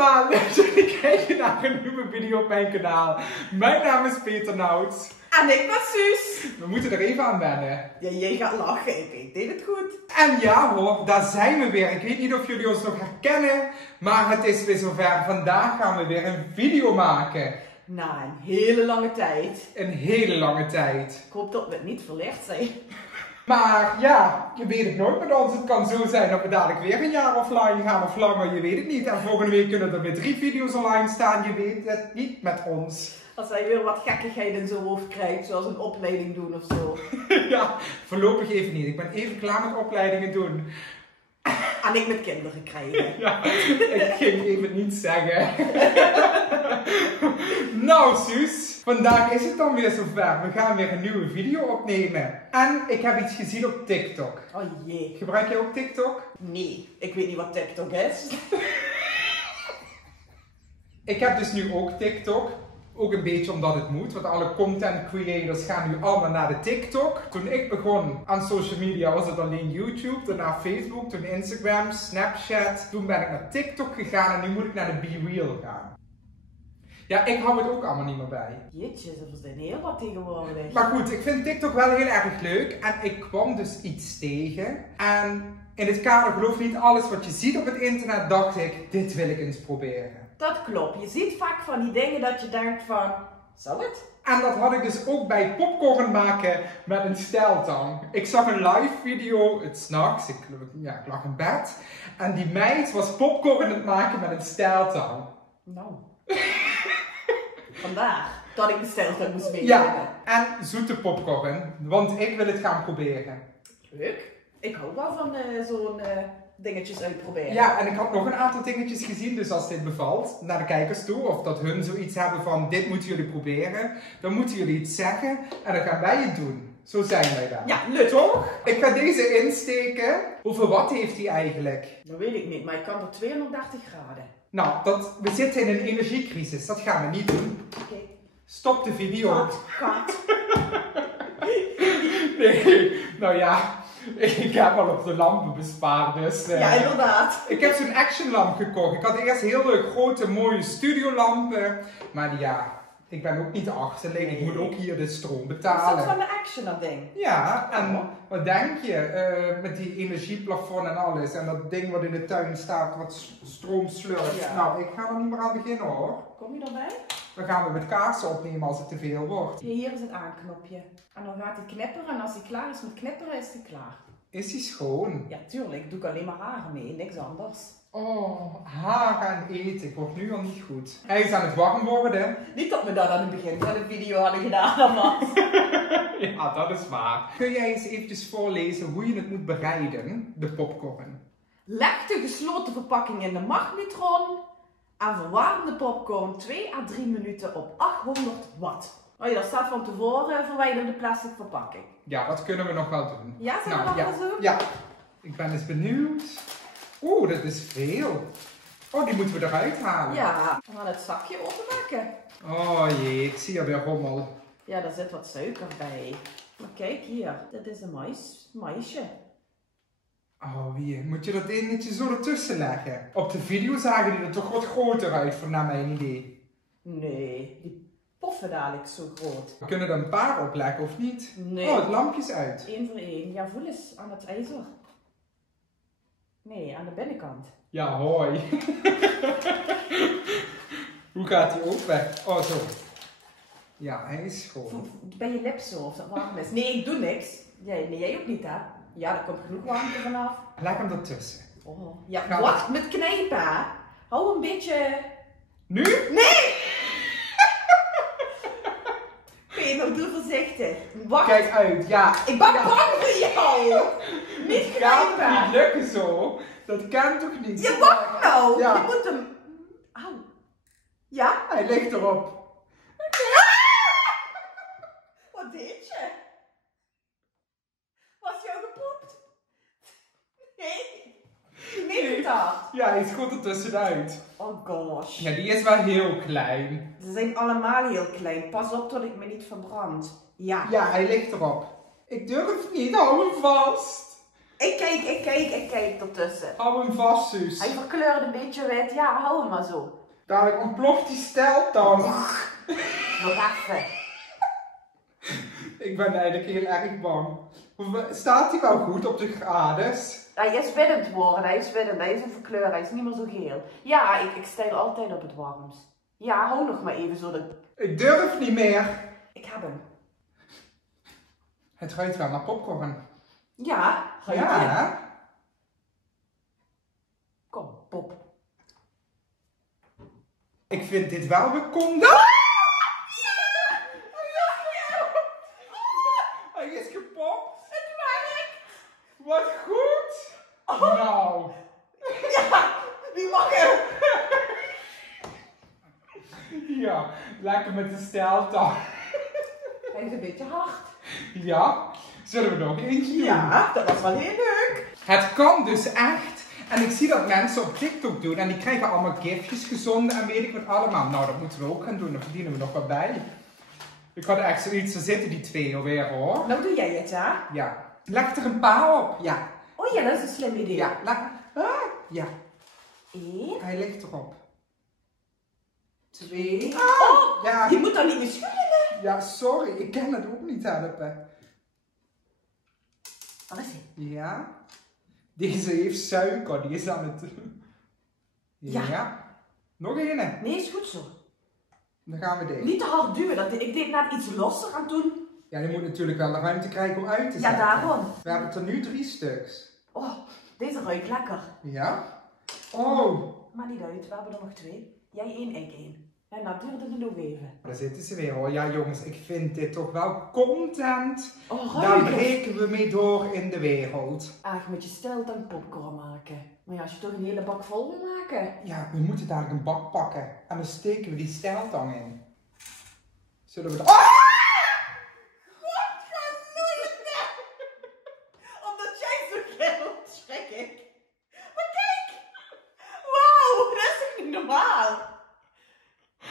allemaal, leuk dat jullie kijken naar een nieuwe video op mijn kanaal. Mijn naam is Peter Nouts. En ik ben Suus. We moeten er even aan wennen. Ja, jij gaat lachen, ik deed het goed. En ja hoor, daar zijn we weer. Ik weet niet of jullie ons nog herkennen, maar het is weer zover. Vandaag gaan we weer een video maken. Na een hele lange tijd. Een hele lange tijd. Ik hoop dat we het niet verlegd zijn. Maar ja, je weet het nooit met ons. Het kan zo zijn dat we dadelijk weer een jaar offline gaan of langer, je weet het niet. En volgende week kunnen er weer 3 video's online staan, je weet het niet met ons. Als hij weer wat gekkigheid in zijn hoofd krijgt, zoals een opleiding doen of zo. Ja, voorlopig even niet. Ik ben even klaar met opleidingen doen. En ik met kinderen krijgen. Ja, ik ging even niet zeggen. Nou Suus, vandaag is het dan weer zover. We gaan weer een nieuwe video opnemen. En ik heb iets gezien op TikTok. Oh jee. Gebruik jij ook TikTok? Nee, ik weet niet wat TikTok is. Ik heb dus nu ook TikTok. Ook een beetje omdat het moet, want alle content creators gaan nu allemaal naar de TikTok. Toen ik begon aan social media was het alleen YouTube, daarna Facebook, toen Instagram, Snapchat. Toen ben ik naar TikTok gegaan en nu moet ik naar de Be Real gaan. Ja, ik hou het ook allemaal niet meer bij. Jeetje, dat is heel wat tegenwoordig. Maar goed, ik vind TikTok wel heel erg leuk en ik kwam dus iets tegen. En in het kader geloof niet alles wat je ziet op het internet, dacht ik, dit wil ik eens proberen. Dat klopt. Je ziet vaak van die dingen dat je denkt van, zal het? En dat had ik dus ook bij popcorn maken met een stijltang. Ik zag een live video, het 's nachts, ik lag in bed. En die meid was popcorn aan het maken met een stijltang. Nou. Vandaag dat ik de stijltang moest meenemen. Ja, en zoete popcorn, want ik wil het gaan proberen. Leuk. Ik hou wel van zo'n dingetjes uitproberen. Ja, en ik had nog een aantal dingetjes gezien, dus als dit bevalt, naar de kijkers toe, of dat hun zoiets hebben van, dit moeten jullie proberen, dan moeten jullie iets zeggen en dan gaan wij het doen. Zo zijn wij daar. Ja, leuk. Toch? Ik ga deze insteken. Hoeveel watt heeft hij eigenlijk? Dat weet ik niet, maar ik kan tot 230 graden. Nou, we zitten in een energiecrisis, dat gaan we niet doen. Oké. Stop de video. Kat. Nee, nou ja. Ik heb al op de lampen bespaard, dus... Ja, inderdaad. Ik heb zo'n actionlamp gekocht. Ik had eerst heel leuk grote, mooie studiolampen. Maar ja, ik ben ook niet de achterling. Ik moet ook hier de stroom betalen. Is dat van de action, dat ding? Ja, en wat denk je? Met die energieplafond en alles. En dat ding wat in de tuin staat, wat stroom slurpt. Ja. Nou, ik ga er niet meer aan beginnen hoor. Kom je erbij? Dan gaan we met kaarsen opnemen als het te veel wordt. Hier is het aanknopje. En dan gaat hij knipperen en als hij klaar is met knipperen, is hij klaar. Is die schoon? Ja, tuurlijk. Doe ik alleen maar haren mee, niks anders. Oh, haren en eten. Ik word nu al niet goed. Hij is aan het warm worden. Niet dat we dat aan het begin van de video hadden gedaan, allemaal. Ja, dat is waar. Kun jij eens eventjes voorlezen hoe je het moet bereiden, de popcorn? Leg de gesloten verpakking in de magnetron en verwarm de popcorn 2 à 3 minuten op 800 watt. Oh ja, dat staat van tevoren, verwijder de plastic verpakking. Ja, dat kunnen we nog wel doen. Ja, zullen we dat wel doen? Ja, ik ben eens benieuwd. Oeh, dat is veel. Oh, die moeten we eruit halen. Ja, we gaan het zakje openmaken. Oh jee, ik zie alweer rommel. Ja, daar zit wat suiker bij. Maar kijk hier, dit is een maïsje. Oh wie, moet je dat dingetje zo ertussen leggen? Op de video zagen die er toch wat groter uit, naar mijn idee. Nee, die poffen dadelijk zo groot. We kunnen er een paar opleggen, of niet? Nee. Oh, het lampje is uit. 1 voor 1. Ja, voel eens aan het ijzer. Nee, aan de binnenkant. Ja, hoi. Hoe gaat hij open? Oh, zo. Ja, hij is schoon. Bij je lip zo, of dat warm is. Nee, ik doe niks. Jij ook niet, hè? Ja, er komt genoeg warmte vanaf. Leg hem ertussen. Oh. Ja, Ga wat? Met knijpen, hè? Hou een beetje... Nu? Nee! Peter, doe voorzichtig. Wacht. Kijk uit, ja. Ik ben bang voor jou. Niet Gaat knijpen. niet lukken zo. Dat kan toch niet? Je wacht nou. Ja. Je moet hem... Au. Ja? Hij ligt erop. Wat deed je? Was jou gepoept? Nee. Nee, het hard. Ja, hij schoot er tussenuit. Oh gosh. Ja, die is wel heel klein. Ze zijn allemaal heel klein. Pas op dat ik me niet verbrand. Ja. Ja, hij ligt erop. Ik durf niet, hou hem vast. Ik kijk ertussen. Hou hem vast, Suus. Hij verkleurt een beetje wit. Ja, hou hem maar zo. Dadelijk ontploft die steltang. Nog even. Ik ben eigenlijk heel erg bang. Staat hij wel goed op de grades? Hij is winnend worden, hij is winnend, hij is een verkleur, hij is niet meer zo geel. Ja, ik stijl altijd op het warmst. Ja, hou nog maar even zo de... Ik durf niet meer. Ik heb hem. Het ruikt wel naar popcorn. Ja, ruikt Ja, hij. hè? Kom, pop. Ik vind dit wel bekomen. Hij is gepopt. Het werkt! Wat goed. Nou. Ja, wie mag er? Ja, lekker met de steltang. Hij is een beetje hard. Ja, zullen we nog eentje doen? Ja, dat was wel heel leuk. Het kan dus echt. En ik zie dat mensen op TikTok doen en die krijgen allemaal gifjes gezonden en weet ik wat allemaal. Nou, dat moeten we ook gaan doen, daar verdienen we nog wat bij. Ik had echt zoiets, er zitten die twee alweer hoor. Nou doe jij het, hè? Ja. Leg er een paar op. Ja. Oh ja, dat is een slim idee. Ja. Ja. 1, Hij ligt erop. 2. Ah, Oh, ja. je moet dan niet meer schudden. Ja, sorry, ik kan het ook niet helpen. Wat is hij? Ja. Deze heeft suiker, die is aan het... Ja. Ja. Nog een. Nee, is goed zo. Dan gaan we deze. Niet te hard duwen, ik deed net iets losser aan doen. Ja, die moet natuurlijk wel de ruimte krijgen om uit te Ja, zetten. daarom. We hebben er nu 3 stuks. Oh, deze ruikt lekker. Ja? Oh, Maar niet uit, we hebben er nog 2. Jij 1, ik 1. En dat duurde er nog even. daar zitten ze weer hoor. Ja jongens, ik vind dit toch wel content. Oh, Daar ruiken. breken we mee door in de wereld. Eigenlijk moet je steltang popcorn maken. Maar ja, als je toch een hele bak vol wil maken. Ja, we moeten daar een bak pakken. En dan steken we die steltang in. Zullen we dat... Ah! Omdat jij zo gilt, schrik ik. Maar kijk! Wauw, dat is toch niet normaal?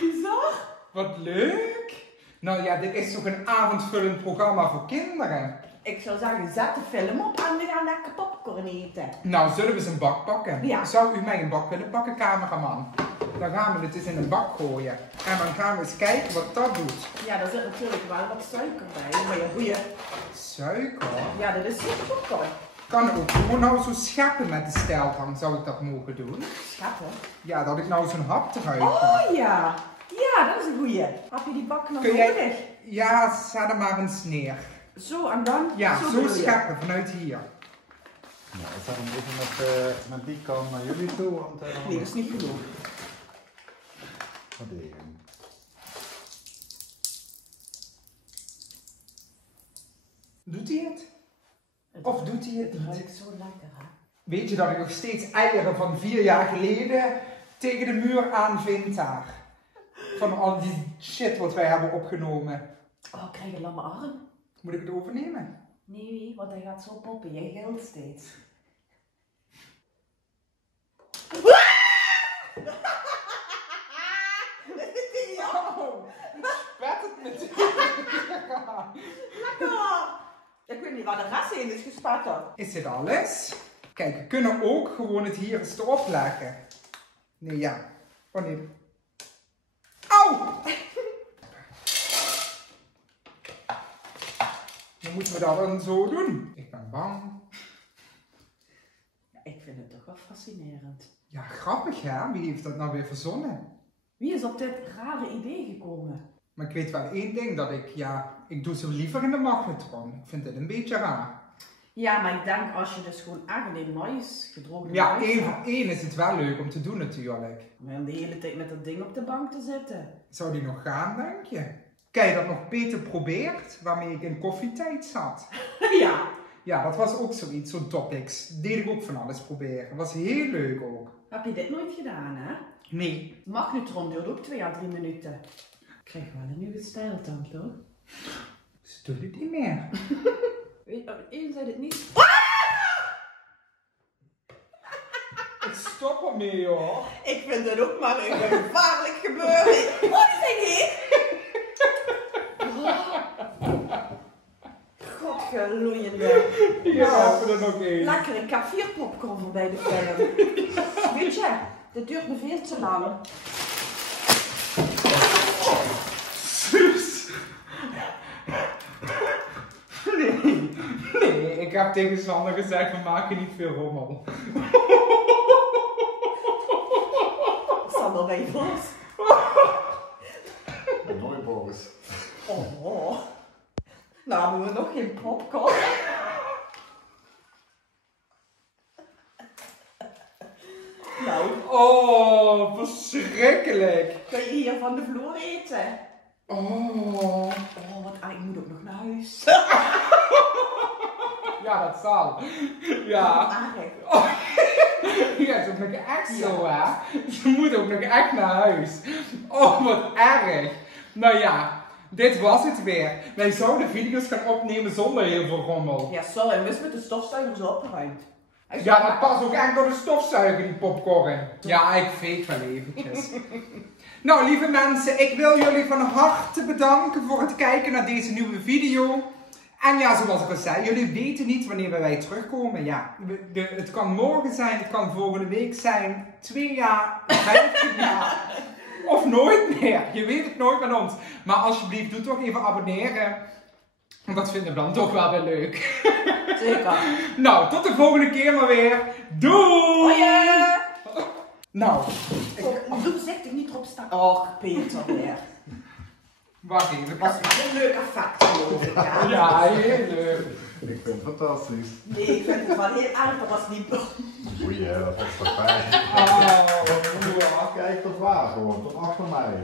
Bizar. Wat leuk. Nou ja, dit is toch een avondvullend programma voor kinderen. Ik zou zeggen, zet de film op en we gaan lekker popcorn eten. Nou, zullen we eens een bak pakken? Ja. Zou u mij een bak willen pakken, cameraman? Dan gaan we het eens in een bak gooien. En dan gaan we eens kijken wat dat doet. Ja, daar zit natuurlijk wel wat suiker bij. Maar ja, goeie. Suiker? Ja, dat is geen popcorn. Kan ook gewoon nou zo scheppen met de steltang. Zou ik dat mogen doen? Schatten. Ja, dat ik nou zo'n hap eruit Oh kan. ja. Ja, dat is een goeie. Heb je die bak nog Kun nodig? jij... Ja, zet er maar eens neer. Zo, en dan? Ja, zo bedoel je. scheppen vanuit hier. Nou, ik ga hem even met die kant naar jullie toe. Want, Nee, dat is niet genoeg. Wat deed je? Doet hij het? Of doet hij het Het niet? ruikt zo lekker, hè? Weet je dat ik nog steeds eieren van 4 jaar geleden tegen de muur aan vind daar? Van al die shit wat wij hebben opgenomen. Oh, ik krijg een lamme arm. Moet ik het overnemen? Nee, want hij gaat zo poppen. Jij gilt steeds. Oh, spet het meteen. Lekker! Ik weet niet waar de rest in is gespatterd. Is dit alles? Kijk, we kunnen ook gewoon het hier eens erop leggen. Nee, ja. Oh nee. Auw! Dan moeten we dat dan zo doen. Ik ben bang. Ja, ik vind het toch wel fascinerend. Ja, grappig hè? Wie heeft dat nou weer verzonnen? Wie is op dit rare idee gekomen? Maar ik weet wel één ding, dat ik doe ze liever in de magnetron. Ik vind dit een beetje raar. Ja, maar ik denk als je dus gewoon echt een mais gedroogde Ja, mais één hebt, voor één is het wel leuk om te doen natuurlijk. maar om de hele tijd met dat ding op de bank te zitten. Zou die nog gaan, denk je? Kijk, dat nog Peter probeert, waarmee ik in koffietijd zat. Ja. Ja, dat was ook zoiets, zo'n topics. Deed ik ook van alles proberen. Was heel leuk ook. Heb je dit nooit gedaan, hè? Nee. Magnetron duurt ook 2 à 3 minuten. Ik krijg wel een nieuwe stijl dan, toch? Ze doet het niet meer. Eén zei het niet. Ik stop ermee hoor. Ik vind het ook maar een gevaarlijk gebeuren. Wat is dit? God. gloeiende. Hier hebben we er nog één. Lekker, ik heb 4 popcorn voor bij de film. Weet je, dit duurt me veel te lang. Suus. Nee, ik heb tegen Sander gezegd, we maken niet veel rommel. Sander, ben je boos? Ik ben nooit boos. Oh. Nou, hebben we nog geen popcorn. Nou, Oh, verschrikkelijk. kun je hier van de vloer eten? Oh. Oh, wat ik moet ook nog naar huis. Ja, dat zal. Ja. Aardig. Ja, is ook nog echt zo, hè? Ze moet ook nog echt naar huis. Oh, wat erg. Nou ja, dit was het weer. Wij zouden video's gaan opnemen zonder heel veel rommel. Ja, sorry, we is met de stofzuiger zo opgeruimd. Ja, dat past ook echt door de stofzuiger, die popcorn. Ja, ik fake wel eventjes. Nou, lieve mensen, ik wil jullie van harte bedanken voor het kijken naar deze nieuwe video. En ja, zoals ik al zei, jullie weten niet wanneer wij terugkomen. Ja, het kan morgen zijn, het kan volgende week zijn, 2 jaar, 15 jaar. Of nooit meer. Je weet het nooit met ons. Maar alsjeblieft, doe toch even abonneren. Want dat vinden we dan toch wel weer leuk. Zeker. Nou, tot de volgende keer maar weer. Doei! Hoi! Nou, Doe voorzichtig niet erop staan. Och, Peter weer. wacht even. Was een leuk effect, geloof ik. Ja, heel leuk. Ik vind het fantastisch. Nee, ik vind het wel heel erg, dat was niet. Oei, dat was erbij. Oh, Kijk, dat waar gewoon, tot achter mij.